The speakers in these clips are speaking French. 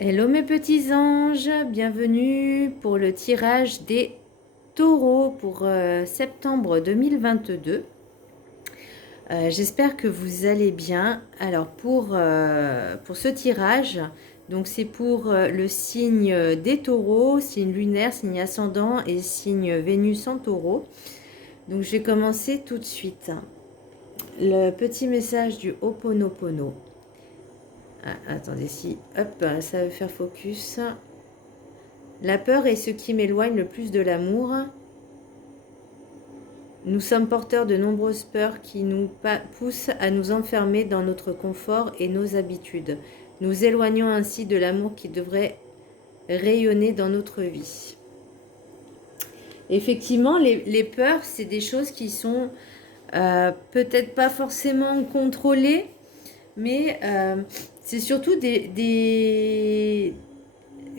Hello mes petits anges, bienvenue pour le tirage des taureaux pour septembre 2022. J'espère que vous allez bien. Alors pour ce tirage, donc c'est pour le signe des taureaux, signe lunaire, signe ascendant et signe Vénus en taureau. Donc je vais commencer tout de suite. Le petit message du Ho'oponopono. Ah, attendez, si, hop, ça veut faire focus. La peur est ce qui m'éloigne le plus de l'amour. Nous sommes porteurs de nombreuses peurs qui nous poussent à nous enfermer dans notre confort et nos habitudes, nous éloignons ainsi de l'amour qui devrait rayonner dans notre vie. Effectivement, les peurs, c'est des choses qui sont peut-être pas forcément contrôlées, mais c'est surtout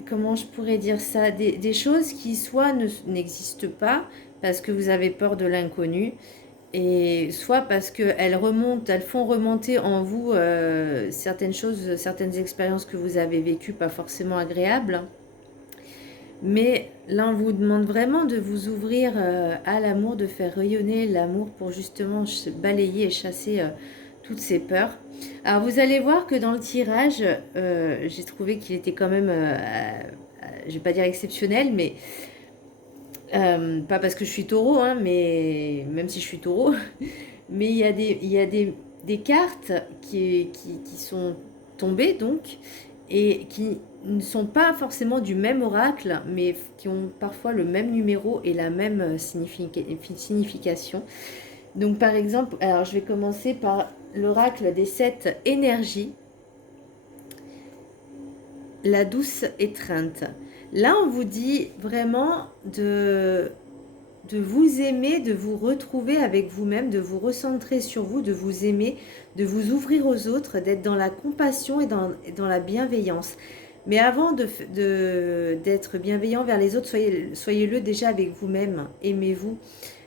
comment je pourrais dire ça, des choses qui soit n'existent pas parce que vous avez peur de l'inconnu, et soit parce qu'elles elles font remonter en vous certaines choses, certaines expériences que vous avez vécues, pas forcément agréables. Mais là, on vous demande vraiment de vous ouvrir à l'amour, de faire rayonner l'amour pour justement balayer et chasser toutes ces peurs. Alors, vous allez voir que dans le tirage, j'ai trouvé qu'il était quand même, je vais pas dire exceptionnel, mais pas parce que je suis taureau, hein, mais même si je suis taureau, mais il y a des cartes qui sont tombées donc, et qui ne sont pas forcément du même oracle, mais qui ont parfois le même numéro et la même signification. Donc par exemple, alors je vais commencer par l'oracle des 7 énergies, la douce étreinte. Là, on vous dit vraiment de vous aimer, de vous retrouver avec vous-même, de vous recentrer sur vous, de vous aimer, de vous ouvrir aux autres, d'être dans la compassion et dans la bienveillance. Mais avant d'être bienveillant vers les autres, soyez-le déjà avec vous-même. Aimez-vous.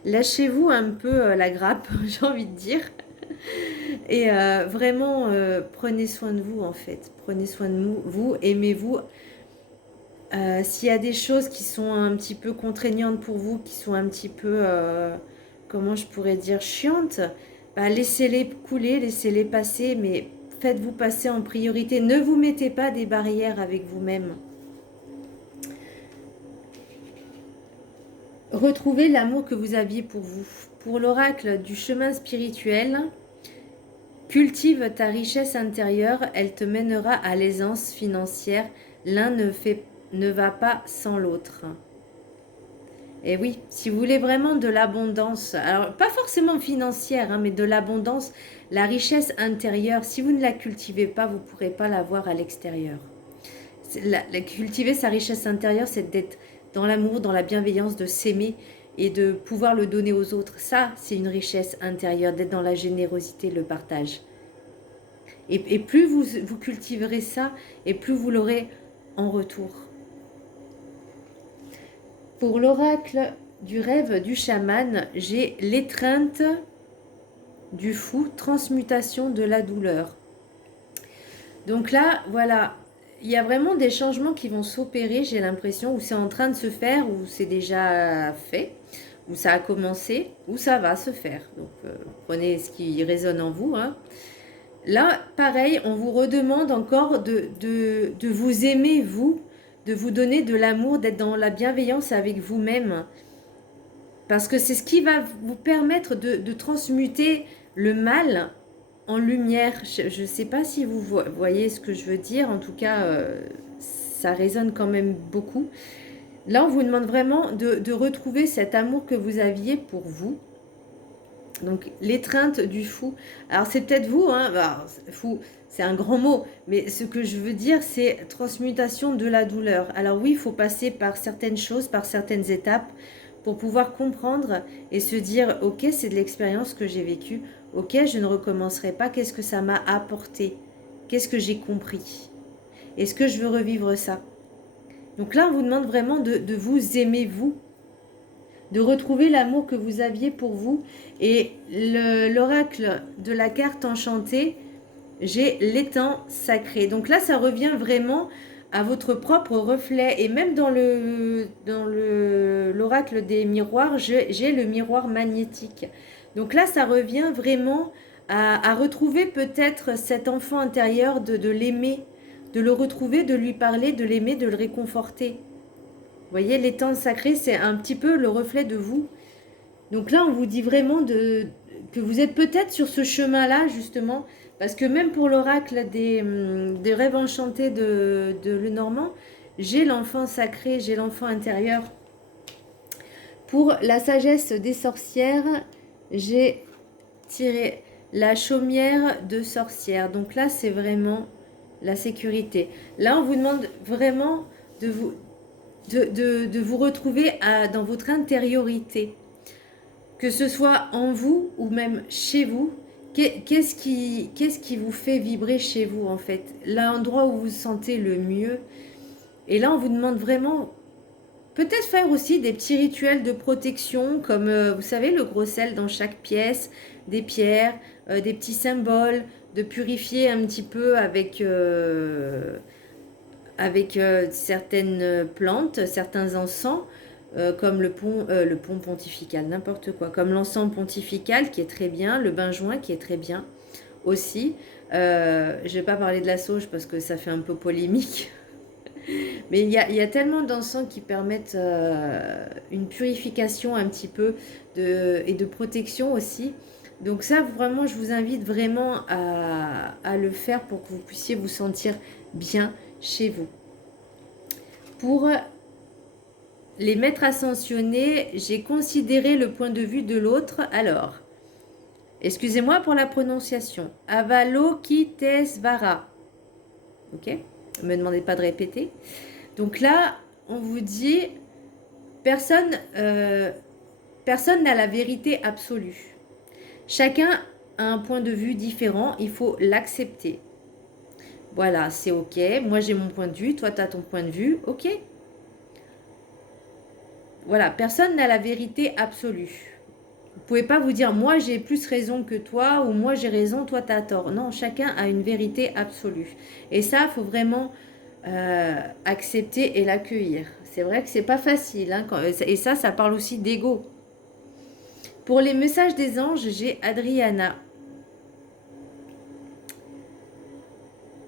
Lâchez-vous un peu la grappe, j'ai envie de dire. Et vraiment, prenez soin de vous en fait. Prenez soin de vous, aimez-vous. S'il y a des choses qui sont un petit peu contraignantes pour vous, qui sont un petit peu, comment je pourrais dire, chiantes, bah, laissez-les couler, laissez-les passer, mais faites-vous passer en priorité. Ne vous mettez pas des barrières avec vous-même. Retrouvez l'amour que vous aviez pour vous. Pour l'oracle du chemin spirituel, cultive ta richesse intérieure, elle te mènera à l'aisance financière. L'un ne va pas sans l'autre. Et oui, si vous voulez vraiment de l'abondance, alors pas forcément financière, hein, mais de l'abondance, la richesse intérieure, si vous ne la cultivez pas, vous ne pourrez pas l'avoir à l'extérieur. Cultiver sa richesse intérieure, c'est d'être dans l'amour, dans la bienveillance, de s'aimer et de pouvoir le donner aux autres. Ça, c'est une richesse intérieure, d'être dans la générosité, le partage. Et plus vous cultiverez ça, et plus vous l'aurez en retour. Pour l'oracle du rêve du chaman, j'ai l'étreinte du fou, transmutation de la douleur. Donc là, voilà, il y a vraiment des changements qui vont s'opérer, j'ai l'impression, ou c'est en train de se faire, ou c'est déjà fait, ou ça a commencé, ou ça va se faire. Donc prenez ce qui résonne en vous. Hein. Là, pareil, on vous redemande encore de vous aimer, vous, de vous donner de l'amour, d'être dans la bienveillance avec vous-même. Parce que c'est ce qui va vous permettre de transmuter le mal en lumière. Je ne sais pas si vous voyez ce que je veux dire. En tout cas, ça résonne quand même beaucoup. Là, on vous demande vraiment de retrouver cet amour que vous aviez pour vous. Donc, l'étreinte du fou. Alors, c'est peut-être vous, hein. Alors, fou, c'est un grand mot. Mais ce que je veux dire, c'est transmutation de la douleur. Alors oui, il faut passer par certaines choses, par certaines étapes pour pouvoir comprendre et se dire, ok, c'est de l'expérience que j'ai vécue. Ok, je ne recommencerai pas. Qu'est-ce que ça m'a apporté? Qu'est-ce que j'ai compris? Est-ce que je veux revivre ça? Donc là, on vous demande vraiment de vous aimer, vous, de retrouver l'amour que vous aviez pour vous. Et l'oracle de la carte enchantée, j'ai l'étang sacré. Donc là, ça revient vraiment à votre propre reflet. Et même dans l'oracle des miroirs, j'ai le miroir magnétique. Donc là, ça revient vraiment à retrouver peut-être cet enfant intérieur, de l'aimer, de le retrouver, de lui parler, de l'aimer, de le réconforter. Vous voyez, l'étang sacré, c'est un petit peu le reflet de vous. Donc là, on vous dit vraiment que vous êtes peut-être sur ce chemin-là, justement, parce que même pour l'oracle des rêves enchantés de Lenormand, j'ai l'enfant sacré, j'ai l'enfant intérieur. Pour la sagesse des sorcières, j'ai tiré la chaumière de sorcière. Donc là, c'est vraiment la sécurité. Là, on vous demande vraiment de vous retrouver dans votre intériorité. Que ce soit en vous ou même chez vous, qu'est-ce qui vous fait vibrer chez vous en fait? L'endroit où vous vous sentez le mieux. Et là, on vous demande vraiment peut-être faire aussi des petits rituels de protection, comme vous savez, le gros sel dans chaque pièce, des pierres, des petits symboles, de purifier un petit peu avec certaines plantes, certains encens, comme le pont pontifical, n'importe quoi, comme l'encens pontifical qui est très bien, le benjoin qui est très bien aussi. Je ne vais pas parler de la sauge parce que ça fait un peu polémique, mais il y a tellement d'encens qui permettent une purification un petit peu et de protection aussi. Donc ça, vraiment, je vous invite vraiment à le faire pour que vous puissiez vous sentir bien chez vous. Pour les maîtres ascensionnés, j'ai considéré le point de vue de l'autre. Alors, excusez-moi pour la prononciation. Avalokitesvara. Ok? Ne me demandez pas de répéter. Donc là, on vous dit, personne n'a la vérité absolue. Chacun a un point de vue différent, il faut l'accepter. Voilà, c'est ok. Moi, j'ai mon point de vue, toi, tu as ton point de vue. Ok? Voilà, personne n'a la vérité absolue. Vous ne pouvez pas vous dire, moi, j'ai plus raison que toi, ou moi, j'ai raison, toi, tu as tort. Non, chacun a une vérité absolue. Et ça, il faut vraiment accepter et l'accueillir. C'est vrai que c'est pas facile. Hein, et ça parle aussi d'ego. Pour les messages des anges, j'ai Adriana.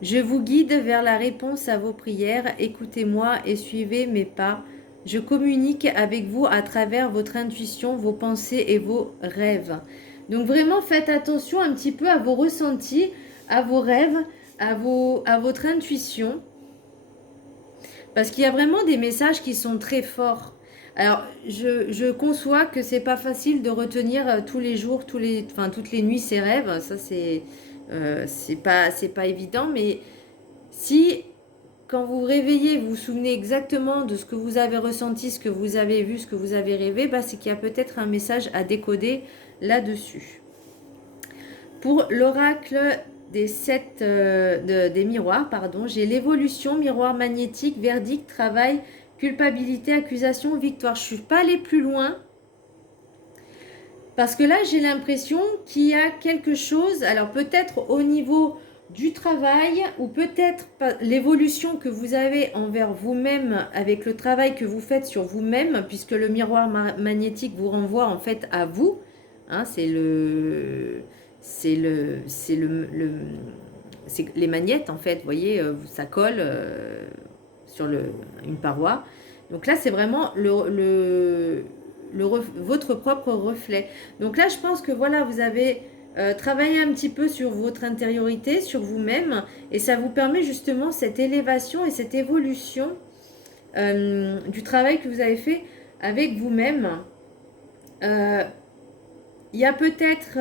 Je vous guide vers la réponse à vos prières. Écoutez-moi et suivez mes pas. Je communique avec vous à travers votre intuition, vos pensées et vos rêves. Donc vraiment, faites attention un petit peu à vos ressentis, à vos rêves, à votre intuition. Parce qu'il y a vraiment des messages qui sont très forts. Alors, je conçois que c'est pas facile de retenir tous les jours, toutes les nuits ses rêves. Ça, c'est pas évident. Mais si, quand vous vous réveillez, vous vous souvenez exactement de ce que vous avez ressenti, ce que vous avez vu, ce que vous avez rêvé, bah, c'est qu'il y a peut-être un message à décoder là-dessus. Pour l'oracle des miroirs, j'ai l'évolution, miroir magnétique, verdict, travail, culpabilité, accusation, victoire. Je ne suis pas allée plus loin parce que là, j'ai l'impression qu'il y a quelque chose, alors peut-être au niveau du travail ou peut-être l'évolution que vous avez envers vous-même avec le travail que vous faites sur vous-même, puisque le miroir magnétique vous renvoie en fait à vous. Hein, c'est les magnettes en fait, vous voyez, ça colle sur une paroi. Donc là, c'est vraiment votre propre reflet. Donc là, je pense que voilà, vous avez travaillé un petit peu sur votre intériorité, sur vous-même, et ça vous permet justement cette élévation et cette évolution du travail que vous avez fait avec vous-même. Il y a peut-être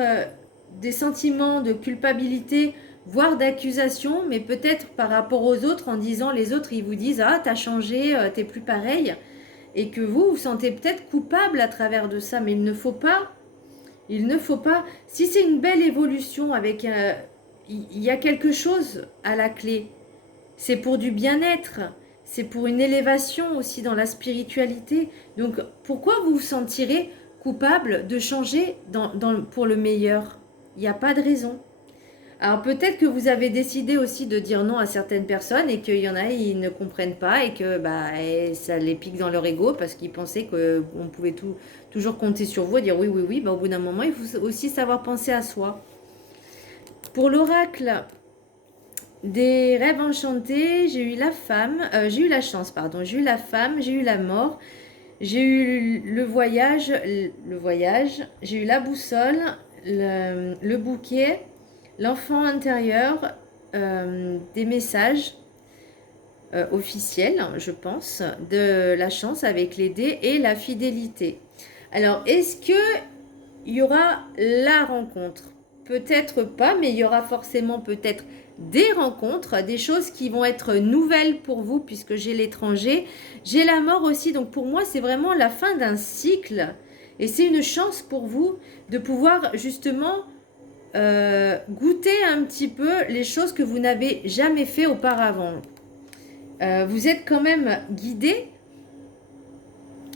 des sentiments de culpabilité, voire d'accusation, mais peut-être par rapport aux autres, en disant les autres, ils vous disent « Ah, t'as changé, t'es plus pareil », et que vous sentez peut-être coupable à travers de ça, mais il ne faut pas. Si c'est une belle évolution, il y a quelque chose à la clé. C'est pour du bien-être, c'est pour une élévation aussi dans la spiritualité. Donc, pourquoi vous vous sentirez coupable de changer pour le meilleur? Il n'y a pas de raison. Alors peut-être que vous avez décidé aussi de dire non à certaines personnes et qu'il y en a, ils ne comprennent pas et que ça les pique dans leur ego parce qu'ils pensaient qu'on pouvait toujours compter sur vous et dire oui, oui, oui. Au bout d'un moment, il faut aussi savoir penser à soi. Pour l'oracle des rêves enchantés, j'ai eu la femme, j'ai eu la chance, pardon, j'ai eu la femme, j'ai eu la mort, j'ai eu le voyage, j'ai eu la boussole, le bouquet, l'enfant intérieur, des messages officiels, je pense, de la chance avec les dés et la fidélité. Alors, est-ce que il y aura la rencontre? Peut-être pas, mais il y aura forcément peut-être des rencontres, des choses qui vont être nouvelles pour vous, puisque j'ai l'étranger, j'ai la mort aussi. Donc pour moi, c'est vraiment la fin d'un cycle. Et c'est une chance pour vous de pouvoir justement goûter un petit peu les choses que vous n'avez jamais fait auparavant. Vous êtes quand même guidé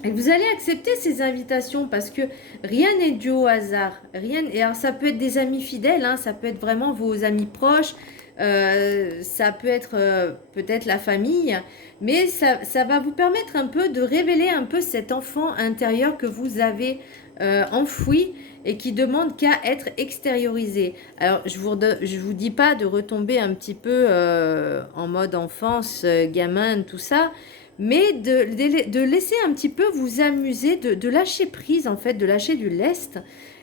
et vous allez accepter ces invitations parce que rien n'est dû au hasard. Rien, et alors ça peut être des amis fidèles, hein, ça peut être vraiment vos amis proches, ça peut être peut-être la famille, mais ça va vous permettre un peu de révéler un peu cet enfant intérieur que vous avez enfoui et qui demande qu'à être extériorisé. Alors je vous dis pas de retomber un petit peu en mode enfance, gamin, tout ça, mais de laisser un petit peu vous amuser, de lâcher prise en fait, de lâcher du lest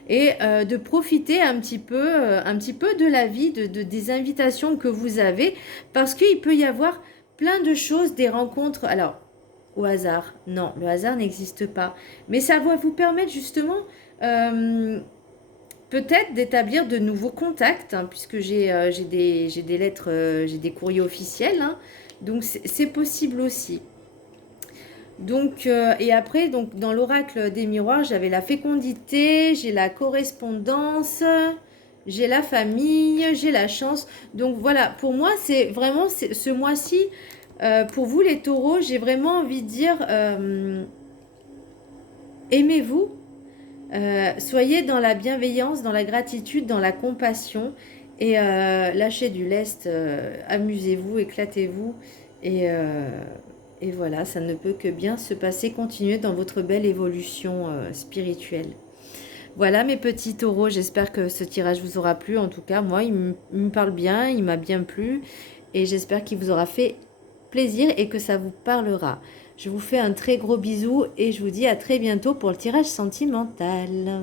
et de profiter un petit peu de la vie, des invitations que vous avez, parce qu'il peut y avoir plein de choses, des rencontres. Alors, au hasard, non, le hasard n'existe pas, mais ça va vous permettre justement peut-être d'établir de nouveaux contacts, hein, puisque j'ai des lettres, j'ai des courriers officiels, hein, donc c'est possible aussi. Donc, et après, donc, dans l'oracle des miroirs, j'avais la fécondité, j'ai la correspondance, j'ai la famille, j'ai la chance. Donc voilà, pour moi, c'est vraiment ce mois-ci, pour vous les taureaux, j'ai vraiment envie de dire, aimez-vous, soyez dans la bienveillance, dans la gratitude, dans la compassion et lâchez du lest, amusez-vous, éclatez-vous et voilà, ça ne peut que bien se passer. Continuez dans votre belle évolution spirituelle. Voilà mes petits taureaux, j'espère que ce tirage vous aura plu. En tout cas, moi, il me parle bien, il m'a bien plu et j'espère qu'il vous aura fait plaisir et que ça vous parlera. Je vous fais un très gros bisou et je vous dis à très bientôt pour le tirage sentimental.